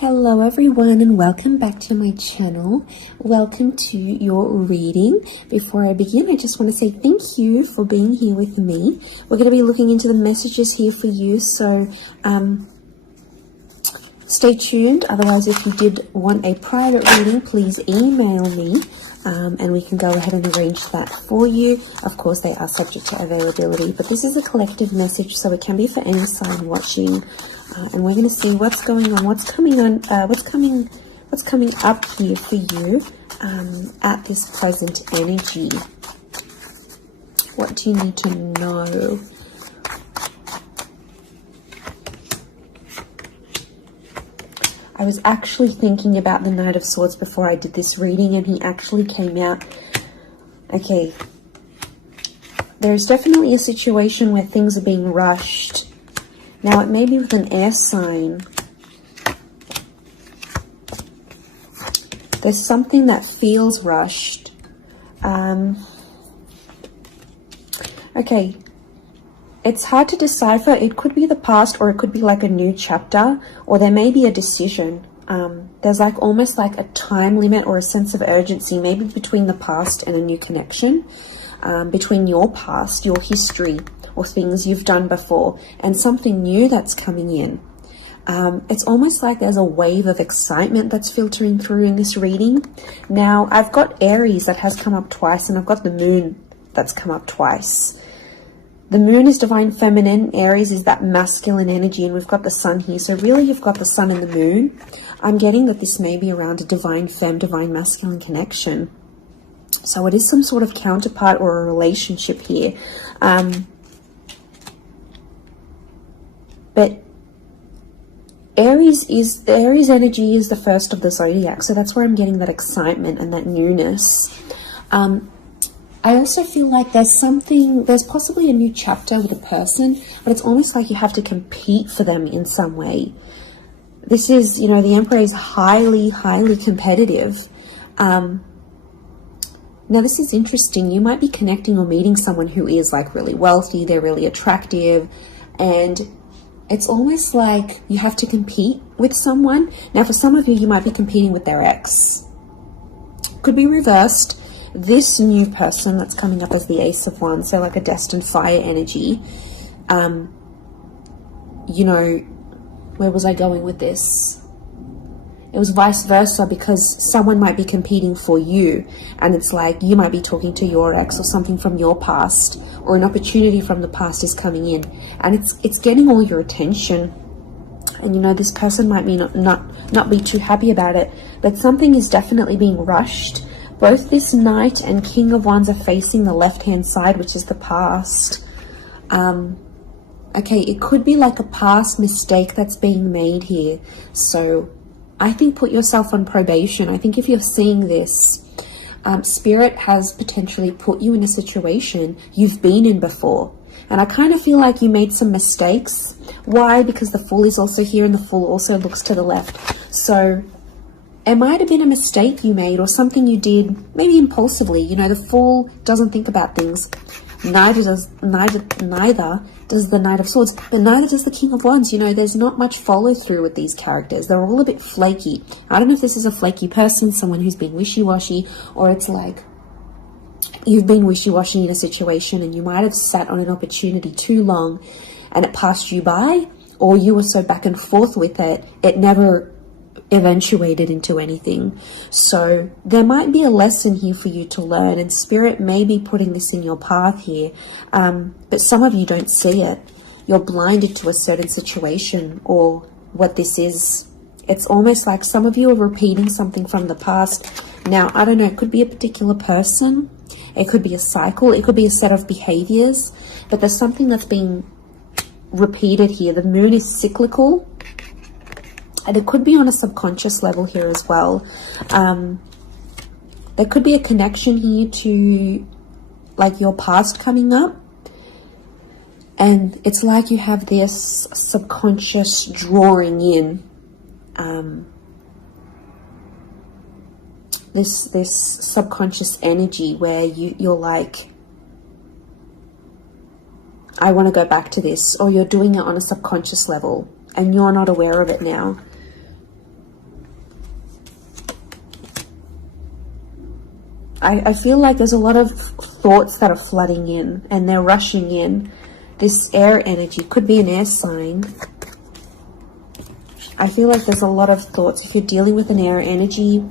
Hello everyone and welcome back to my channel. Welcome to your reading. Before I begin, I just want to say thank you for being here with me. We're going to be looking into the messages here for you, so stay tuned. Otherwise, if you did want a private reading, please email me and we can go ahead and arrange that for you. Of course, they are subject to availability, but this is a collective message, so it can be for any sign watching. And we're going to see what's going on, what's coming up here for you at this present energy. What do you need to know? I was actually thinking about the Knight of Swords before I did this reading, and he actually came out. Okay, there's definitely a situation where things are being rushed. Now, it may be with an air sign. There's something that feels rushed. Okay. It's hard to decipher. It could be the past, or it could be like a new chapter, or there may be a decision. There's like almost like a time limit or a sense of urgency, maybe between the past and a new connection, between your past, your history, or things you've done before, and something new that's coming in. It's almost like there's a wave of excitement that's filtering through in this reading. Now, I've got Aries that has come up twice, and I've got the Moon that's come up twice. The Moon is divine feminine, Aries is that masculine energy, and we've got the Sun here. So really, you've got the Sun and the Moon. I'm getting that this may be around a divine femme, divine masculine connection. So it is some sort of counterpart or a relationship here. But Aries energy is the first of the zodiac, so that's where I'm getting that excitement and that newness. I also feel like there's possibly a new chapter with a person, but it's almost like you have to compete for them in some way. This is, the Emperor is highly, highly competitive. Now, this is interesting. You might be connecting or meeting someone who is like really wealthy, they're really attractive, and it's almost like you have to compete with someone. Now, for some of you, you might be competing with their ex. Could be reversed. This new person that's coming up as the Ace of Wands, so like a destined fire energy. Where was I going with this? It was vice versa, because someone might be competing for you, and it's like you might be talking to your ex or something from your past, or an opportunity from the past is coming in, and it's getting all your attention. And this person might be not be too happy about it, but something is definitely being rushed. Both this Knight and King of Wands are facing the left-hand side, which is the past. Okay, it could be like a past mistake that's being made here. So I think put yourself on probation. I think if you're seeing this, Spirit has potentially put you in a situation you've been in before. And I kind of feel like you made some mistakes. Why? Because the Fool is also here, and the Fool also looks to the left. So it might have been a mistake you made, or something you did, maybe impulsively. The Fool doesn't think about things. Neither does the Knight of Swords, but neither does the King of Wands. There's not much follow through with these characters. They're all a bit flaky. I don't know if this is a flaky person, someone who's been wishy-washy, or it's like you've been wishy-washy in a situation and you might have sat on an opportunity too long and it passed you by, or you were so back and forth with it, it never eventuated into anything. So there might be a lesson here for you to learn, and Spirit may be putting this in your path here, but some of you don't see it. You're blinded to a certain situation or what this is. It's almost like some of you are repeating something from the past. Now, I don't know, it could be a particular person, it could be a cycle, it could be a set of behaviors, but there's something that's being repeated here. The Moon is cyclical, and it could be on a subconscious level here as well. There could be a connection here to like your past coming up. And it's like you have this subconscious drawing in. This subconscious energy where you're like, I want to go back to this. Or you're doing it on a subconscious level and you're not aware of it now. I feel like there's a lot of thoughts that are flooding in and they're rushing in. This air energy could be an air sign. I feel like there's a lot of thoughts. If you're dealing with an air energy,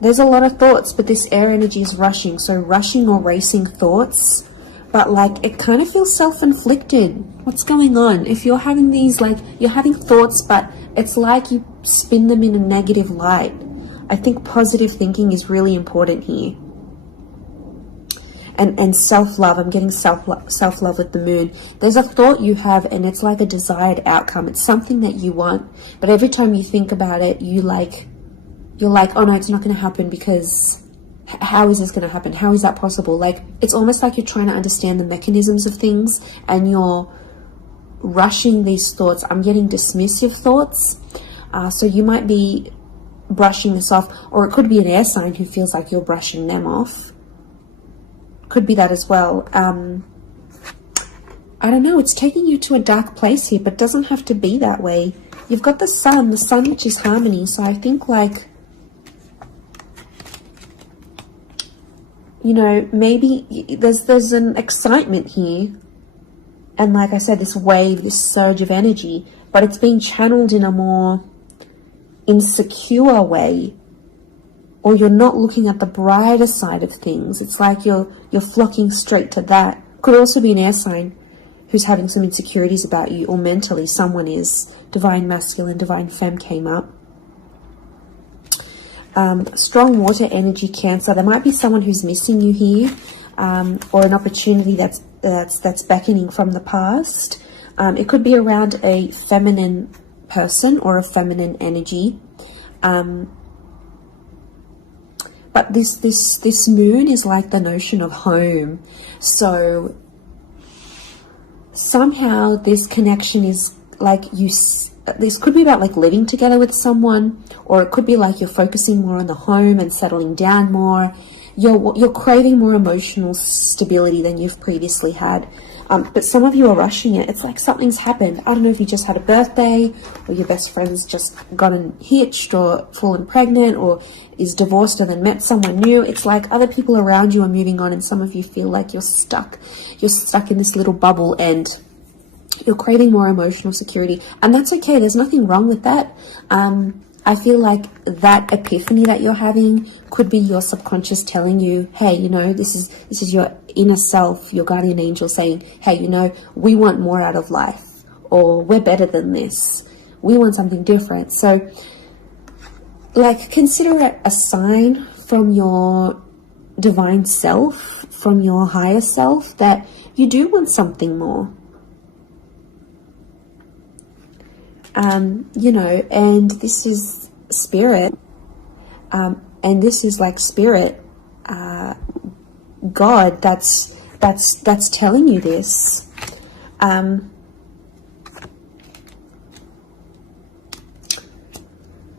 there's a lot of thoughts, but this air energy is rushing. So rushing or racing thoughts, but like it kind of feels self-inflicted. What's going on? If you're having these, like, you're having thoughts, but it's like you spin them in a negative light. I think positive thinking is really important here. And self-love. I'm getting self-love with the moon. There's a thought you have and it's like a desired outcome. It's something that you want, but every time you think about it, you're like, oh no, it's not going to happen, because how is this going to happen? How is that possible? Like, it's almost like you're trying to understand the mechanisms of things and you're rushing these thoughts. I'm getting dismissive thoughts. So you might be brushing this off, or it could be an air sign who feels like you're brushing them off. Could be that as well. I don't know, it's taking you to a dark place here, but doesn't have to be that way. You've got the sun which is harmony. So I think, like, you know, maybe there's an excitement here. And like I said, this wave, this surge of energy, but it's being channeled in a more insecure way, or you're not looking at the brighter side of things. It's like you're flocking straight to that. Could also be an air sign who's having some insecurities about you, or mentally someone is. Divine masculine, divine femme came up. Strong water energy, Cancer. There might be someone who's missing you here, or an opportunity that's beckoning from the past. It could be around a feminine person or a feminine energy. But this moon is like the notion of home. So somehow this connection is like this could be about like living together with someone, or it could be like you're focusing more on the home and settling down more. You're craving more emotional stability than you've previously had. But some of you are rushing it. It's like something's happened. I don't know if you just had a birthday, or your best friend's just gotten hitched or fallen pregnant, or is divorced and then met someone new. It's like other people around you are moving on, and some of you feel like you're stuck. You're stuck in this little bubble and you're craving more emotional security. And that's okay. There's nothing wrong with that. I feel like that epiphany that you're having could be your subconscious telling you, hey, you know, this is your inner self, your guardian angel saying, hey, you know, we want more out of life, or we're better than this. We want something different. So, like, consider it a sign from your divine self, from your higher self, that you do want something more. You know, and this is spirit, and this is like spirit, God, that's telling you this.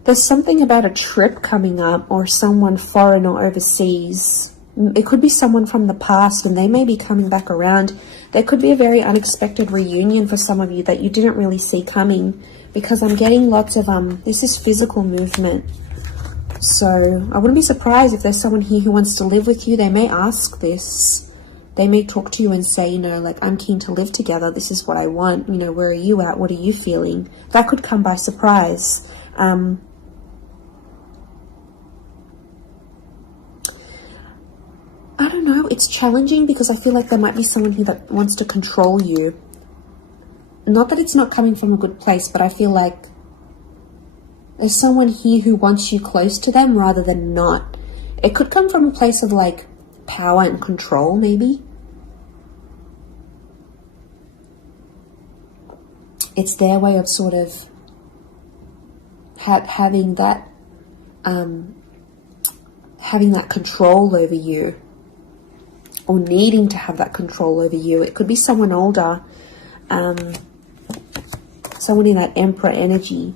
There's something about a trip coming up, or someone foreign or overseas. It could be someone from the past and they may be coming back around. There could be a very unexpected reunion for some of you that you didn't really see coming, because I'm getting lots of, this is physical movement. So I wouldn't be surprised if there's someone here who wants to live with you. They may ask this. They may talk to you and say, you know, like, I'm keen to live together. This is what I want. You know, where are you at? What are you feeling? That could come by surprise. I don't know. It's challenging because I feel like there might be someone here that wants to control you. Not that it's not coming from a good place, but I feel like there's someone here who wants you close to them rather than not. It could come from a place of like power and control, maybe. It's their way of sort of having that control over you, or needing to have that control over you. It could be someone older, someone in that Emperor energy.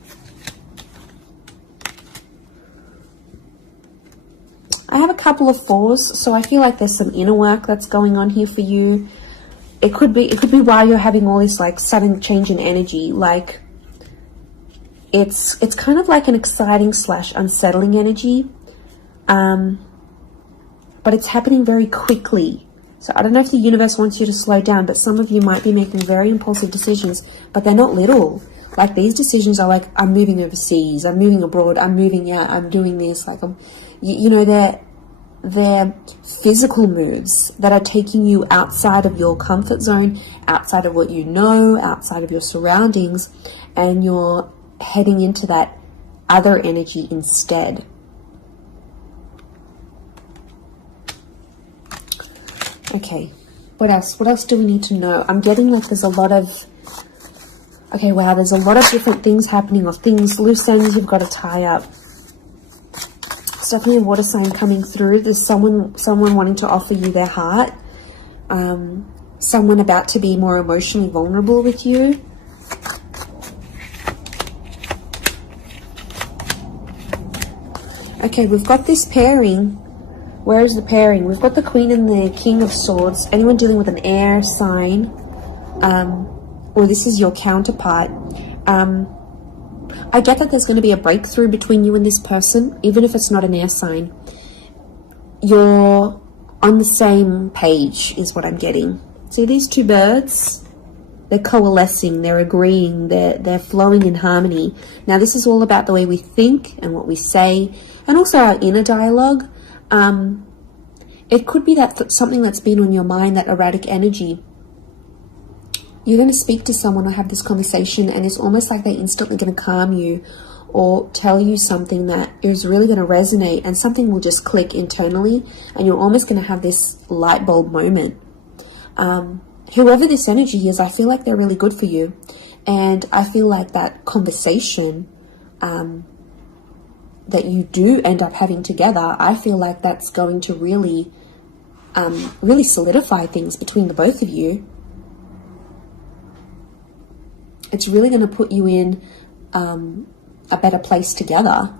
I have a couple of fours, so I feel like there's some inner work that's going on here for you. It could be while you're having all this like sudden change in energy, like It's kind of like an exciting / unsettling energy, but it's happening very quickly. So I don't know if the universe wants you to slow down, but some of you might be making very impulsive decisions, but they're not little. Like, these decisions are like, I'm moving overseas, I'm moving abroad, I'm moving out, I'm doing this. Like, you know, they're physical moves that are taking you outside of your comfort zone, outside of what you know, outside of your surroundings, and you're heading into that other energy instead. Okay, what else? What else do we need to know? I'm getting like there's a lot of... Okay, wow, there's a lot of different things happening, or things, loose ends you've got to tie up. It's definitely a water sign coming through. There's someone wanting to offer you their heart. Someone about to be more emotionally vulnerable with you. Okay, we've got this pairing. Where is the pairing? We've got the Queen and the King of Swords. Anyone dealing with an air sign, or this is your counterpart. I get that there's going to be a breakthrough between you and this person, even if it's not an air sign. You're on the same page is what I'm getting. See these two birds? They're coalescing, they're agreeing, they're flowing in harmony. Now this is all about the way we think and what we say, and also our inner dialogue. It could be that something that's been on your mind, that erratic energy. You're going to speak to someone or have this conversation, and it's almost like they're instantly going to calm you or tell you something that is really going to resonate, and something will just click internally, and you're almost going to have this light bulb moment. Whoever this energy is, I feel like they're really good for you, and I feel like that conversation that you do end up having together, I feel like that's going to really solidify things between the both of you. It's really going to put you in a better place together.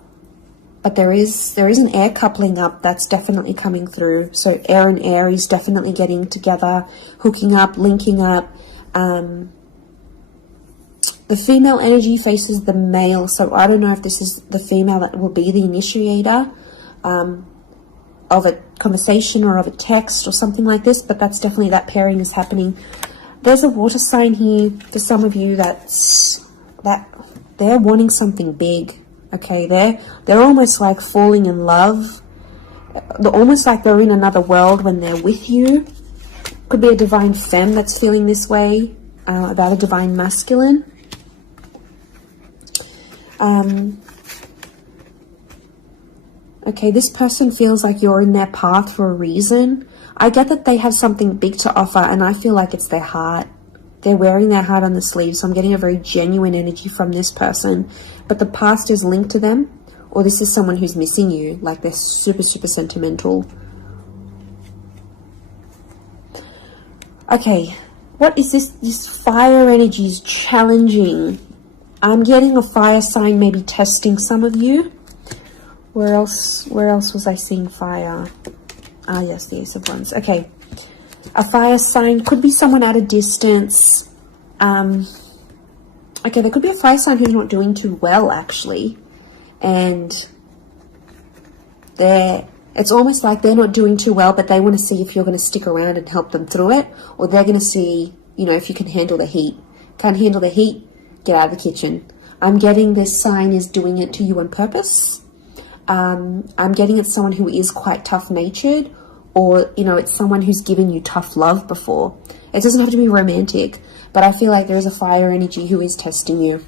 But there is an air coupling up that's definitely coming through. So air and Aries definitely getting together, hooking up, linking up. The female energy faces the male, so I don't know if this is the female that will be the initiator of a conversation or of a text or something like this, but that's definitely, that pairing is happening. There's a water sign here for some of you that they're wanting something big. Okay, they're almost like falling in love. They're almost like they're in another world when they're with you. Could be a divine femme that's feeling this way about a divine masculine. Okay, this person feels like you're in their path for a reason. I get that they have something big to offer, and I feel like it's their heart. They're wearing their heart on the sleeve, so I'm getting a very genuine energy from this person. But the past is linked to them, or this is someone who's missing you, like they're super, super sentimental. Okay, what is this? This fire energy is challenging. I'm getting a fire sign maybe testing some of you. Where else was I seeing fire? Ah, yes, the Ace of Wands. Okay. A fire sign could be someone at a distance. Okay, there could be a fire sign who's not doing too well, actually. And it's almost like they're not doing too well, but they want to see if you're going to stick around and help them through it. Or they're going to see, you know, if you can handle the heat. Can't handle the heat? Get out of the kitchen. I'm getting this sign is doing it to you on purpose. I'm getting it's someone who is quite tough-natured, or, you know, it's someone who's given you tough love before. It doesn't have to be romantic, but I feel like there is a fire energy who is testing you.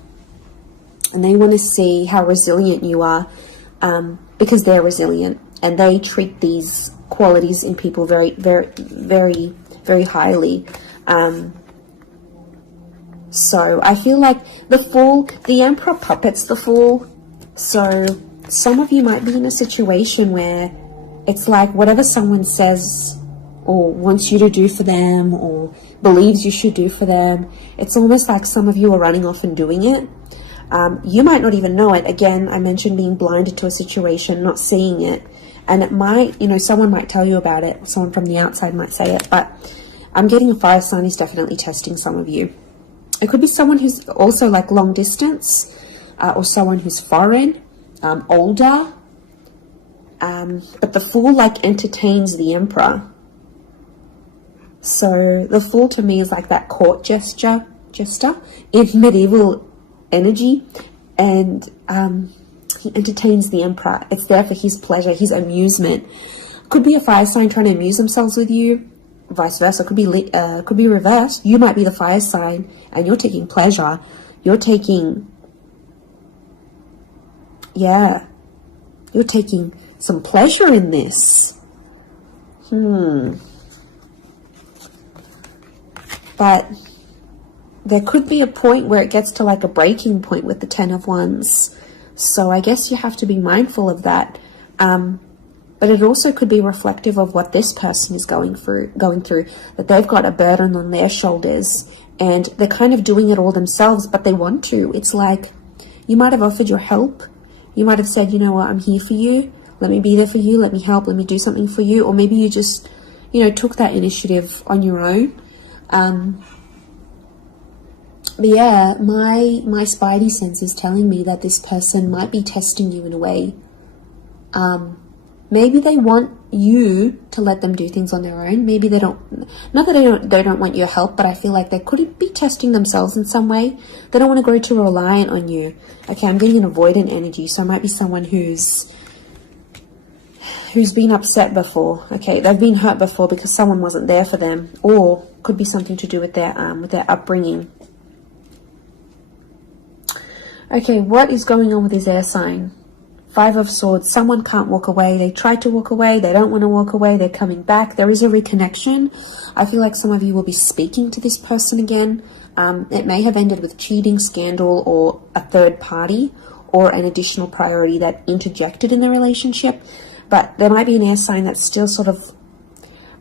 And they want to see how resilient you are, because they're resilient, and they treat these qualities in people very, very, very, very highly. So I feel like the Fool, the Emperor puppets the Fool. So some of you might be in a situation where it's like whatever someone says or wants you to do for them or believes you should do for them, it's almost like some of you are running off and doing it. You might not even know it. Again, I mentioned being blinded to a situation, not seeing it. And it might, you know, someone might tell you about it. Someone from the outside might say it. But I'm getting a fire sign is definitely testing some of you. It could be someone who's also like long distance. or someone who's foreign, older. But the Fool like entertains the Emperor. So the Fool to me is like that court jester in medieval energy, and he entertains the Emperor. It's there for his pleasure, his amusement. Could be a fire sign trying to amuse themselves with you, vice versa. Could be reversed. You might be the fire sign and you're taking pleasure. You're taking some pleasure in this. But there could be a point where it gets to like a breaking point with the Ten of Wands. So I guess you have to be mindful of that. But it also could be reflective of what this person is going through, that they've got a burden on their shoulders and they're kind of doing it all themselves, but they want to. It's like you might have offered your help. You might have said, you know what, I'm here for you. Let me be there for you. Let me help. Let me do something for you. Or maybe you just, took that initiative on your own. But yeah, my spidey sense is telling me that this person might be testing you in a way. Maybe they want you to let them do things on their own. Maybe they don't, not that they don't want your help, but I feel like they could be testing themselves in some way. They don't want to grow too reliant on you. Okay, I'm getting an avoidant energy, so it might be someone who's been upset before. Okay, they've been hurt before because someone wasn't there for them, or could be something to do with their upbringing. Okay, what is going on with this air sign? Five of Swords. Someone can't walk away. They tried to walk away. They don't want to walk away. They're coming back. There is a reconnection. I feel like some of you will be speaking to this person again. It may have ended with cheating, scandal, or a third party, or an additional priority that interjected in the relationship. But there might be an air sign that's still sort of...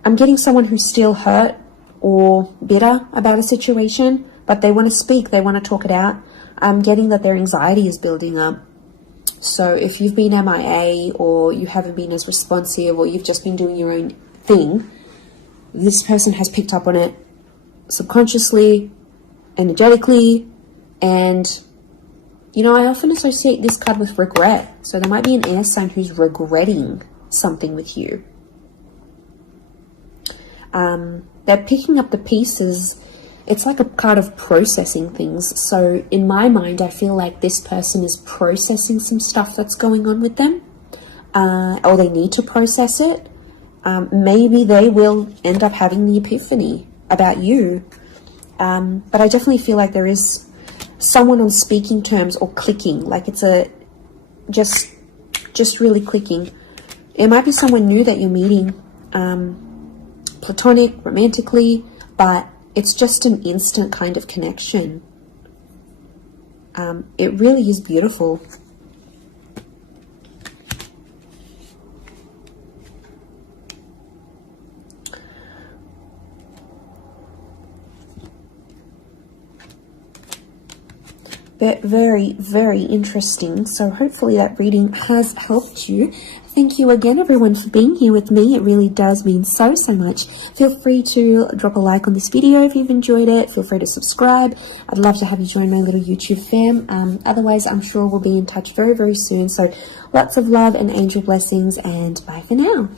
I'm getting someone who's still hurt or bitter about a situation, but they want to speak. They want to talk it out. I'm getting that their anxiety is building up. So if you've been MIA, or you haven't been as responsive, or you've just been doing your own thing, this person has picked up on it subconsciously, energetically, and I often associate this card with regret. So there might be an air sign who's regretting something with you. They're picking up the pieces. It's like a card of processing things. So in my mind, I feel like this person is processing some stuff that's going on with them, or they need to process it. Maybe they will end up having the epiphany about you. But I definitely feel like there is someone on speaking terms or clicking, like it's just really clicking. It might be someone new that you're meeting, platonic, romantically, but it's just an instant kind of connection. It really is beautiful. But very, very interesting. So hopefully that reading has helped you. Thank you again, everyone, for being here with me. It really does mean so much. Feel free to drop a like on this video if you've enjoyed it. Feel free to subscribe. I'd love to have you join my little YouTube fam. Otherwise, I'm sure we'll be in touch very, very soon. So lots of love and angel blessings, and bye for now.